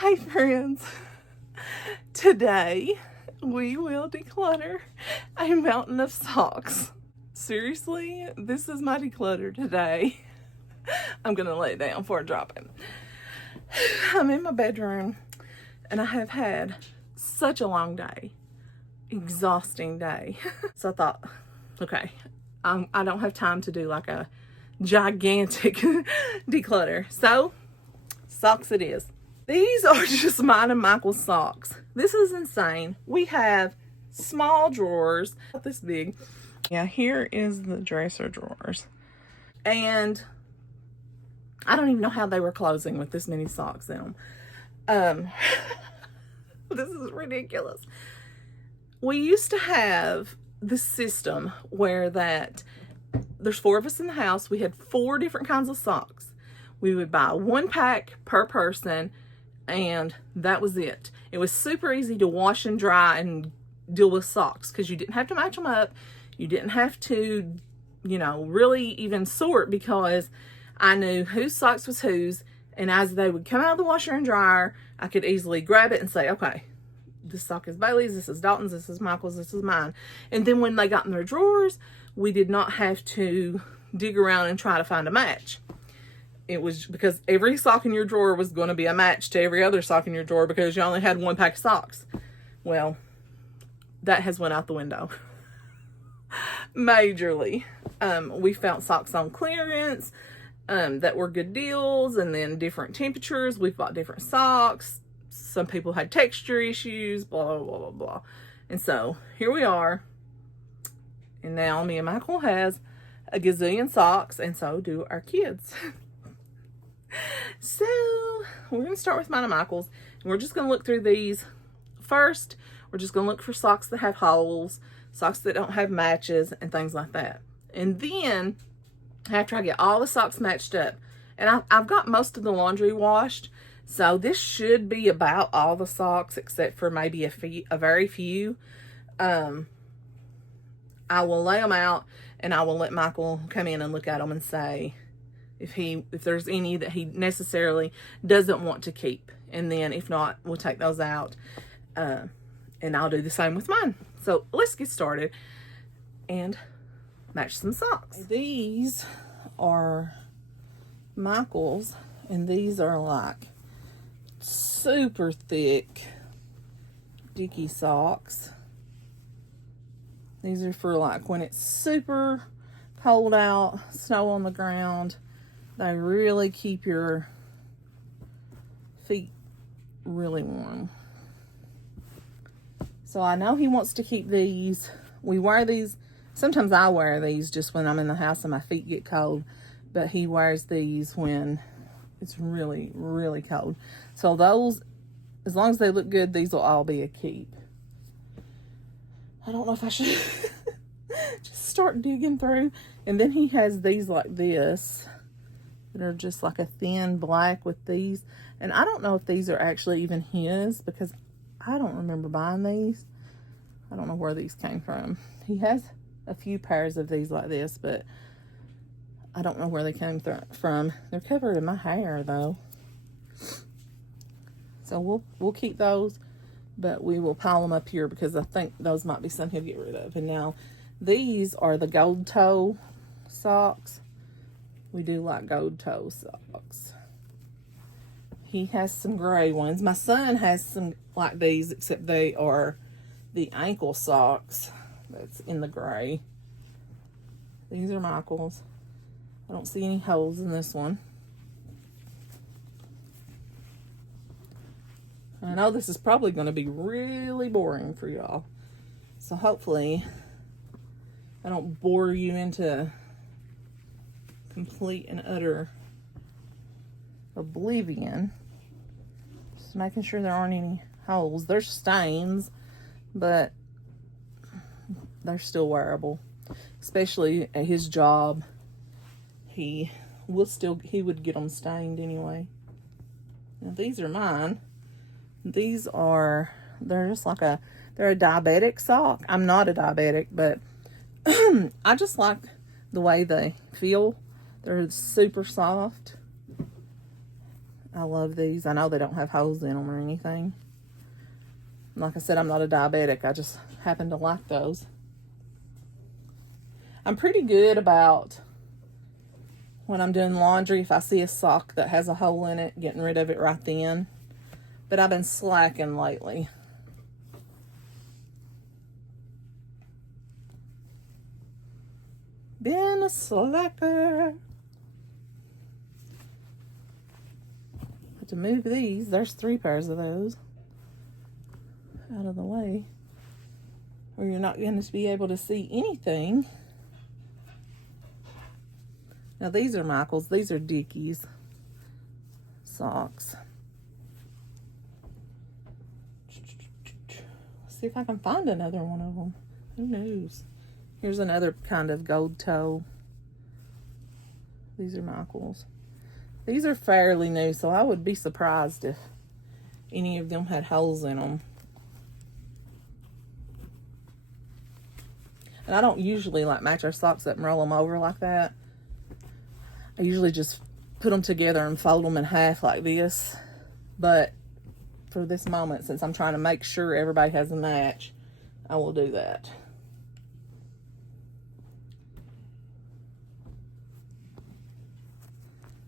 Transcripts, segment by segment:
Hey friends, today we will declutter a mountain of socks. Seriously, this is my declutter today. I'm gonna lay it down before I drop it. I'm in my bedroom and I have had such a long day, exhausting day. So I thought, okay, I don't have time to do like a gigantic declutter. So socks it is. These are just mine and Michael's socks. This is insane. We have small drawers, not this big. Yeah, here is the dresser drawers. And I don't even know how they were closing with this many socks in them. This is ridiculous. We used to have this system where there's 4 of us in the house. We had 4 different kinds of socks. We would buy 1 pack per person, and that was it. It was super easy to wash and dry and deal with socks because you didn't have to match them up. You didn't have to, really even sort, because I knew whose socks was whose. And as they would come out of the washer and dryer, I could easily grab it and say, okay, this sock is Bailey's, this is Dalton's, this is Michael's, this is mine. And then when they got in their drawers, we did not have to dig around and try to find a match. It was because every sock in your drawer was going to be a match to every other sock in your drawer because you only had 1 pack of socks. Well, that has went out the window. Majorly. We found socks on clearance that were good deals, and then different temperatures. We've bought different socks. Some people had texture issues, blah, blah, blah, blah, blah. And so here we are. And now me and Michael has a gazillion socks, and so do our kids. So we're going to start with mine and Michael's, and we're just going to look through these. First, we're just going to look for socks that have holes, socks that don't have matches, and things like that. And then after I get all the socks matched up, and I've got most of the laundry washed, so this should be about all the socks except for maybe a very few. I will lay them out, and I will let Michael come in and look at them and say if there's any that he necessarily doesn't want to keep. And then if not, we'll take those out. And I'll do the same with mine. So let's get started and match some socks. These are Michael's, and these are like super thick dicky socks. These are for like when it's super cold out, snow on the ground. They really keep your feet really warm. So I know he wants to keep these. We wear these. Sometimes I wear these just when I'm in the house and my feet get cold. But he wears these when it's really, really cold. So those, as long as they look good, these will all be a keep. I don't know if I should just start digging through. And then he has these like this that are just like a thin black with these. And I don't know if these are actually even his, because I don't remember buying these. I don't know where these came from. He has a few pairs of these like this, but I don't know where they came from. They're covered in my hair though. So we'll keep those, but we will pile them up here because I think those might be some he'll get rid of. And now these are the gold toe socks. We do like gold toe socks. He has some gray ones. My son has some like these, except they are the ankle socks. That's in the gray. These are Michael's. I don't see any holes in this one. I know this is probably going to be really boring for y'all. So hopefully I don't bore you into complete and utter oblivion. Just making sure there aren't any holes. There's stains, but they're still wearable. Especially at his job, he would get them stained anyway. Now these are mine. They're just like they're a diabetic sock. I'm not a diabetic, but I just like the way they feel. They're super soft. I love these. I know they don't have holes in them or anything. Like I said, I'm not a diabetic. I just happen to like those. I'm pretty good about when I'm doing laundry, if I see a sock that has a hole in it, getting rid of it right then. But I've been slacking lately. Been a slacker. But to move these, there's 3 pairs of those out of the way, where you're not going to be able to see anything. Now these are Michael's. These are Dickies socks. See if I can find another one of them. Who knows? Here's another kind of gold toe. These are Michael's. These are fairly new, so I would be surprised if any of them had holes in them. And I don't usually like match our socks up and roll them over like that. I usually just put them together and fold them in half like this. But for this moment, since I'm trying to make sure everybody has a match, I will do that.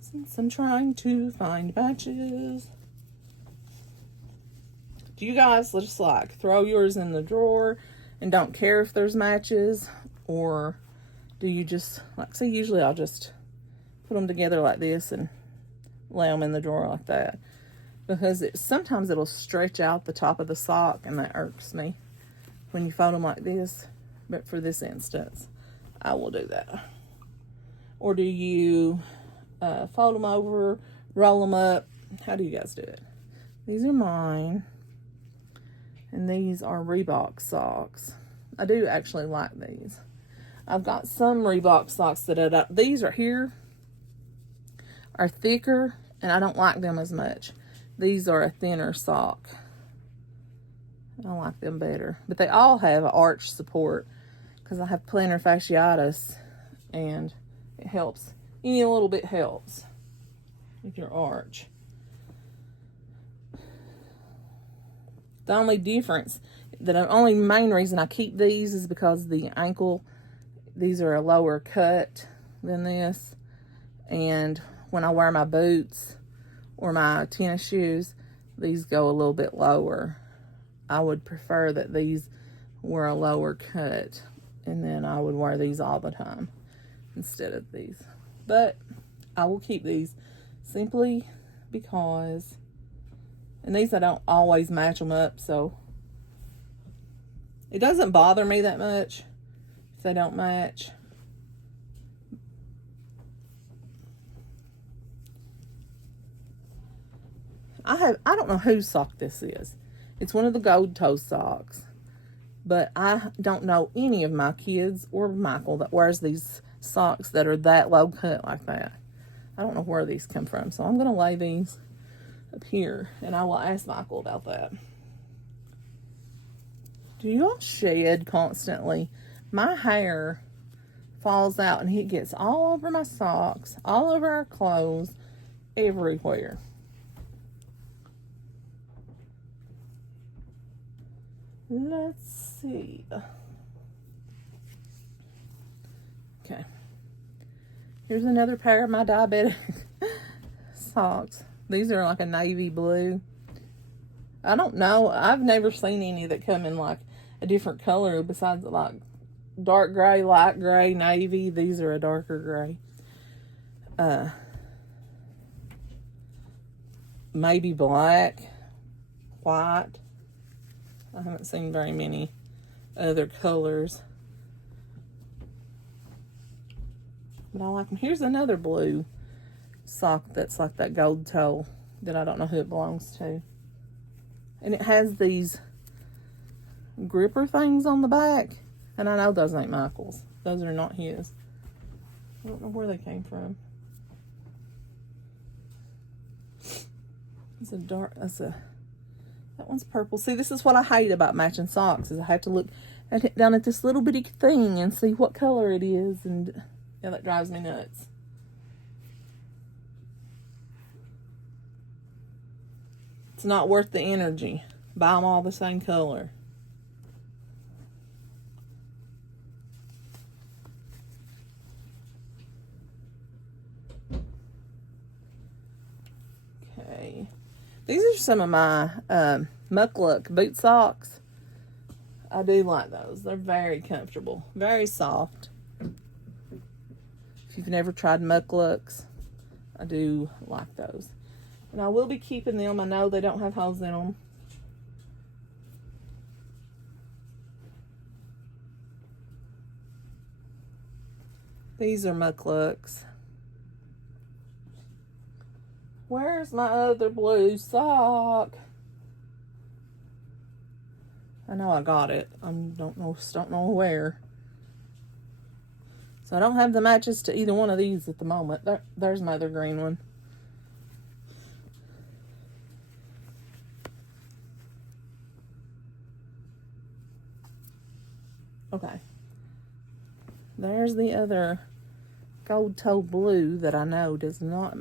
Since I'm trying to find matches. Do you guys just like throw yours in the drawer and don't care if there's matches? Or do you just, like, say usually I'll just put them together like this and lay them in the drawer like that. Because sometimes it'll stretch out the top of the sock, and that irks me when you fold them like this. But for this instance, I will do that. Or do you fold them over, roll them up? How do you guys do it? These are mine. And these are Reebok socks. I do actually like these. I've got some Reebok socks that these right here are thicker, and I don't like them as much. These are a thinner sock. I like them better. But they all have arch support because I have plantar fasciitis, and it helps. Any little bit helps with your arch. The only difference, the only main reason I keep these is because the ankle, these are a lower cut than this. And when I wear my boots or my tennis shoes, these go a little bit lower. I would prefer that these were a lower cut, and then I would wear these all the time instead of these. But I will keep these simply because, and these I don't always match them up, so it doesn't bother me that much if they don't match. I don't know whose sock this is. It's one of the gold toe socks, but I don't know any of my kids or Michael that wears these socks that are that low cut like that. I don't know where these come from, so I'm going to lay these up here, and I will ask Michael about that. Do y'all shed constantly? My hair falls out, and it gets all over my socks, all over our clothes, everywhere. Let's see. Okay. Here's another pair of my diabetic socks. These are like a navy blue. I don't know. I've never seen any that come in like a different color besides like dark gray, light gray, navy. These are a darker gray. Maybe black, white. I haven't seen very many other colors. But I like them. Here's another blue sock that's like that gold toe that I don't know who it belongs to. And it has these gripper things on the back. And I know those ain't Michael's. Those are not his. I don't know where they came from. It's a dark, that one's purple. See, this is what I hate about matching socks, is I have to look down at this little bitty thing and see what color it is, and yeah, that drives me nuts. It's not worth the energy. Buy them all the same color. Okay. These are some of my Muckluck boot socks. I do like those. They're very comfortable. Very soft. If you've never tried Mucklucks, I do like those. And I will be keeping them. I know they don't have holes in them. These are Mucklucks. Where's my other blue sock? I know I got it. I don't know where. So I don't have the matches to either one of these at the moment. There's my other green one. Okay. There's the other gold toe blue that I know does not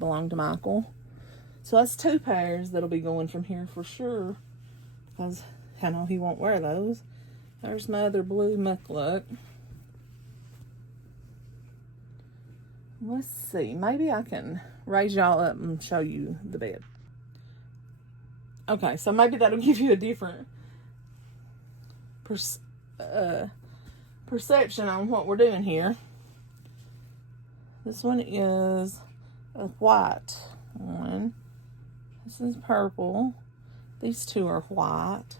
belong to Michael. So that's 2 pairs that'll be going from here for sure, because I know he won't wear those. There's my other blue Muckluck. Let's see, maybe I can raise y'all up and show you the bed. Okay, so maybe that'll give you a different perception on what we're doing here. This one is a white one. This is purple. These 2 are white.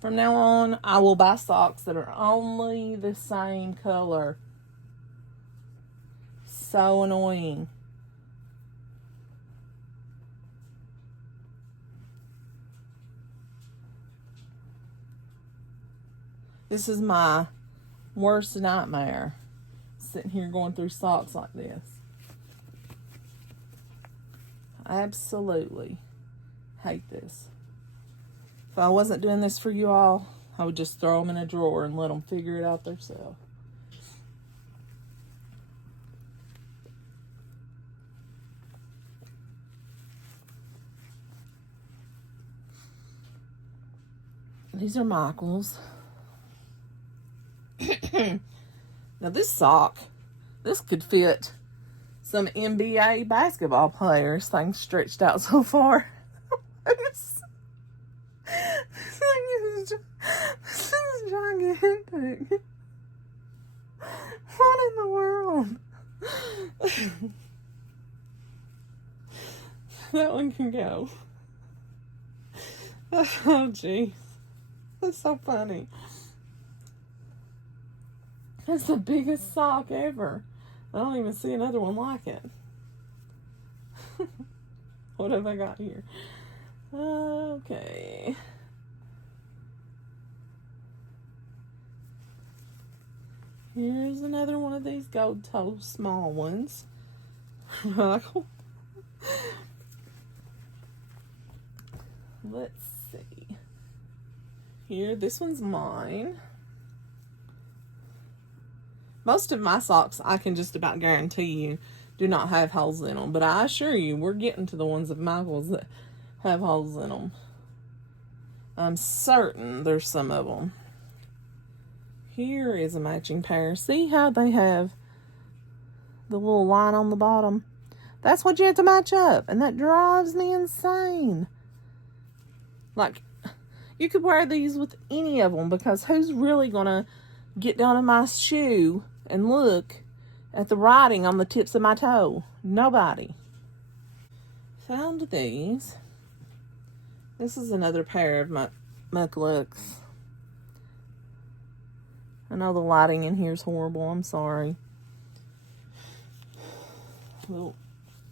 From now on, I will buy socks that are only the same color. So annoying. This is my worst nightmare, sitting here going through socks like this. I absolutely hate this. If I wasn't doing this for you all, I would just throw them in a drawer and let them figure it out themselves. These are Michael's. Now this sock, this could fit some NBA basketball players. Things stretched out so far. This is gigantic. What in the world? That one can go. Oh, jeez. That's so funny. That's the biggest sock ever. I don't even see another one like it. What have I got here? Okay. Here's another one of these gold toe small ones. Michael. Let's see. Here, this one's mine. Most of my socks, I can just about guarantee you, do not have holes in them. But I assure you, we're getting to the ones of Michael's that have holes in them. I'm certain there's some of them. Here is a matching pair. See how they have the little line on the bottom? That's what you have to match up. And that drives me insane. Like, you could wear these with any of them, because who's really going to get down in my shoe and look at the writing on the tips of my toe? Nobody. Found these. This is another pair of my Mucklucks. I know the lighting in here is horrible. I'm sorry. Well,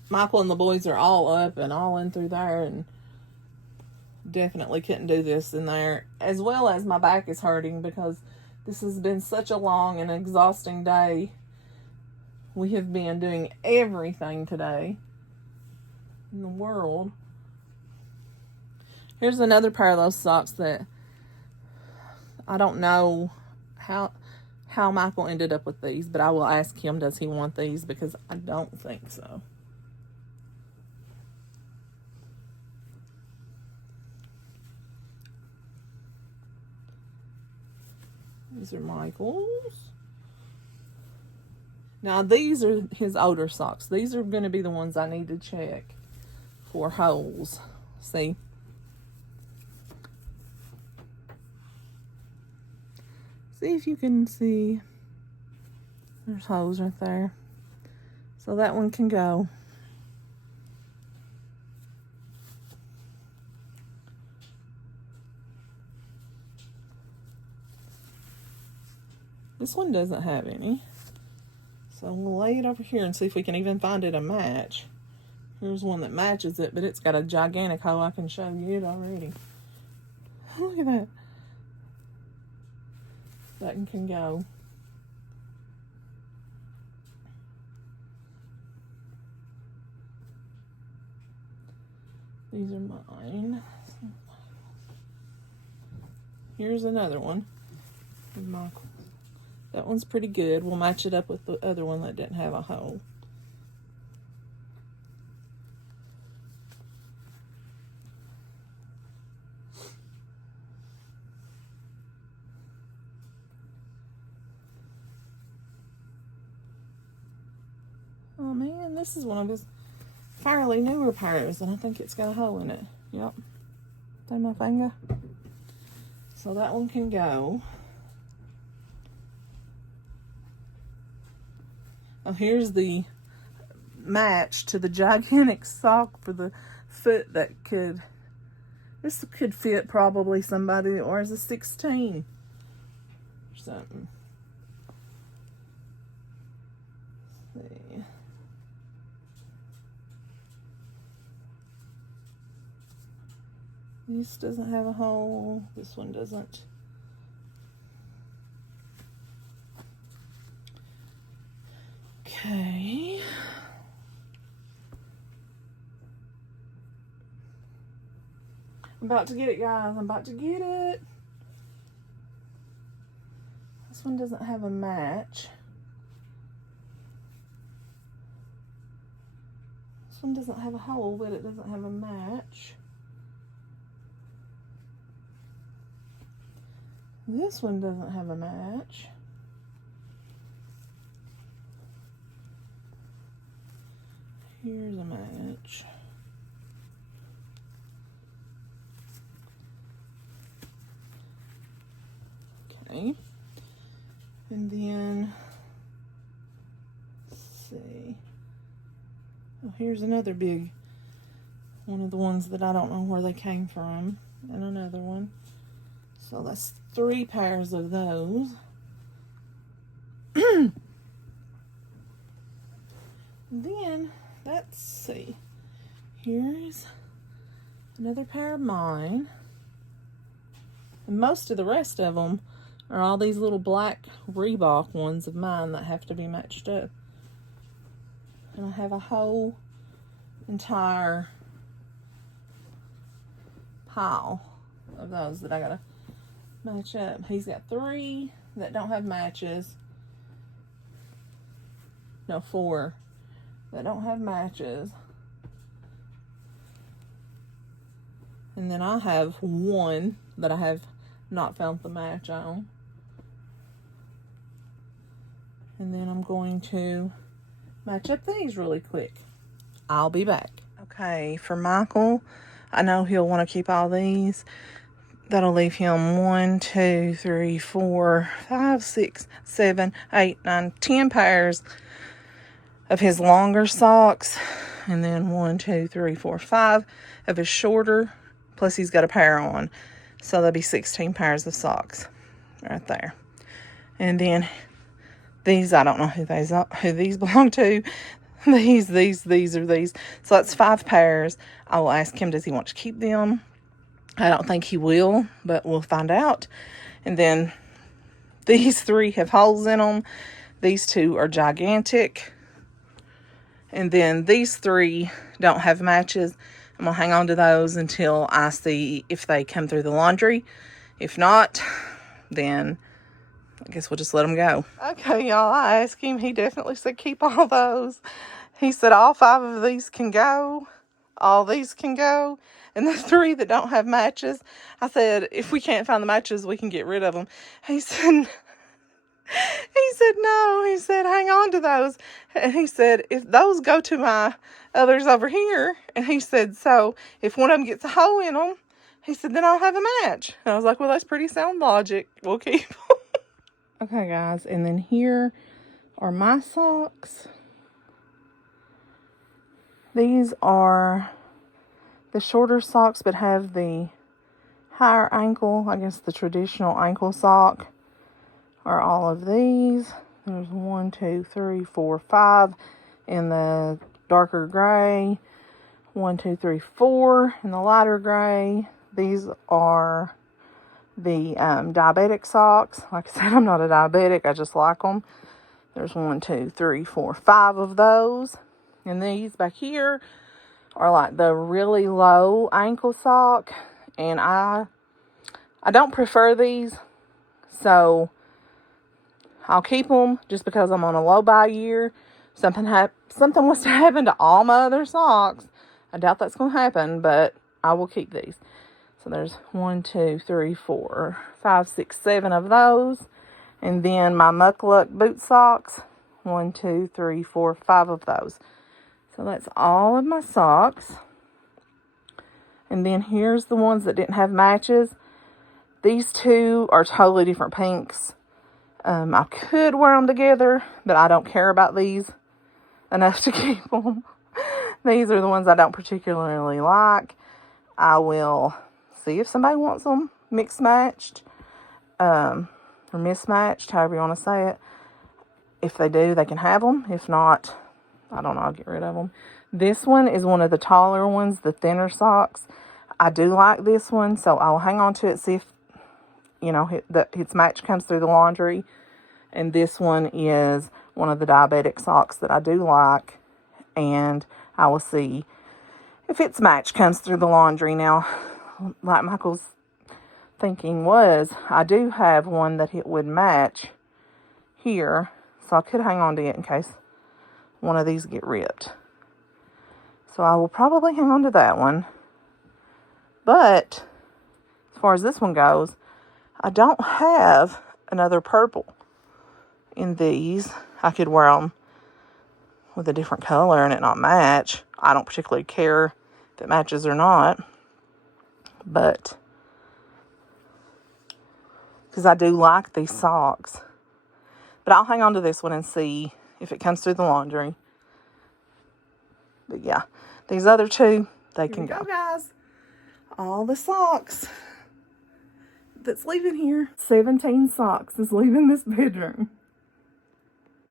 Michael and the boys are all up and all in through there, and definitely couldn't do this in there. As well as my back is hurting because this has been such a long and exhausting day. We have been doing everything today in the world. Here's another pair of those socks that I don't know how Michael ended up with these, but I will ask him, does he want these? Because I don't think so. These are Michael's. Now these are his older socks. These are going to be the ones I need to check for holes. See? See if you can see. There's holes right there. So that one can go. This one doesn't have any. So we'll lay it over here and see if we can even find it a match. Here's one that matches it, but it's got a gigantic hole. I can show you it already. Look at that. That one can go. These are mine. Here's another one. Michael. That one's pretty good. We'll match it up with the other one that didn't have a hole. Oh man, this is one of his fairly newer pairs, and I think it's got a hole in it. Yep. See my finger? So that one can go. Oh, here's the match to the gigantic sock for the foot that could, this could fit probably somebody that wears a 16 or something. Let's see. This doesn't have a hole. This one doesn't. Okay. I'm about to get it, guys. I'm about to get it. This one doesn't have a match. This one doesn't have a hole, but it doesn't have a match. This one doesn't have a match. Here's a match. Okay. And then, let's see. Oh, here's another big one of the ones that I don't know where they came from. And another one. So that's 3 pairs of those. Then, let's see. Here's another pair of mine. And most of the rest of them are all these little black Reebok ones of mine that have to be matched up. And I have a whole entire pile of those that I gotta match up. He's got 3 that don't have matches. No, 4 that don't have matches. And then I have 1 that I have not found the match on. And then I'm going to match up these really quick. I'll be back. Okay, for Michael, I know he'll want to keep all these. That'll leave him 1, 2, 3, 4, 5, 6, 7, 8, 9, 10 pairs of his longer socks. And then 1, 2, 3, 4, 5 of his shorter. Plus he's got a pair on. So that'll be 16 pairs of socks right there. And then these, I don't know who these belong to. These are these. So that's 5 pairs. I will ask him, does he want to keep them? I don't think he will, but we'll find out. And then these 3 have holes in them. These 2 are gigantic. And then these 3 don't have matches. I'm going to hang on to those until I see if they come through the laundry. If not, then I guess we'll just let them go. Okay, y'all, I asked him. He definitely said keep all those. He said all 5 of these can go. All these can go. And the 3 that don't have matches, I said, if we can't find the matches, we can get rid of them. He said, He said, no. He said, hang on to those. And he said, if those go to my others over here. And he said, so if one of them gets a hole in them, he said, then I'll have a match. And I was like, well, that's pretty sound logic. We'll keep them. Okay, guys. And then here are my socks. These are the shorter socks, but have the higher ankle. I guess the traditional ankle sock are all of these. There's 1, 2, 3, 4, 5 in the darker gray. 1, 2, 3, 4 in the lighter gray. These are the diabetic socks. Like I said, I'm not a diabetic. I just like them. There's 1, 2, 3, 4, 5 of those. And these back here are like the really low ankle sock. And I don't prefer these. So I'll keep them just because I'm on a low buy year. Something was to happen to all my other socks. I doubt that's going to happen, but I will keep these. So there's 1, 2, 3, 4, 5, 6, 7 of those. And then my Muckluck boot socks. 1, 2, 3, 4, 5 of those. So that's all of my socks. And then here's the ones that didn't have matches. These two are totally different pinks. I could wear them together, but I don't care about these enough to keep them. These are the ones I don't particularly like. I will see if somebody wants them mixed matched, or mismatched, however you want to say it. If they do, they can have them. If not, I don't know, I'll get rid of them. This one is one of the taller ones, the thinner socks. I do like this one, so I'll hang on to it, see if, you know, its match comes through the laundry. And this one is one of the diabetic socks that I do like. And I will see if its match comes through the laundry. Now, like Michael's thinking was, I do have one that it would match here. So I could hang on to it in case one of these get ripped. So I will probably hang on to that one. But as far as this one goes, I don't have another purple in these. I could wear them with a different color and it not match. I don't particularly care if it matches or not. But because I do like these socks. But I'll hang on to this one and see if it comes through the laundry. But yeah, these other two, they can go. Guys. All the socks that's leaving here. 17 socks is leaving this bedroom.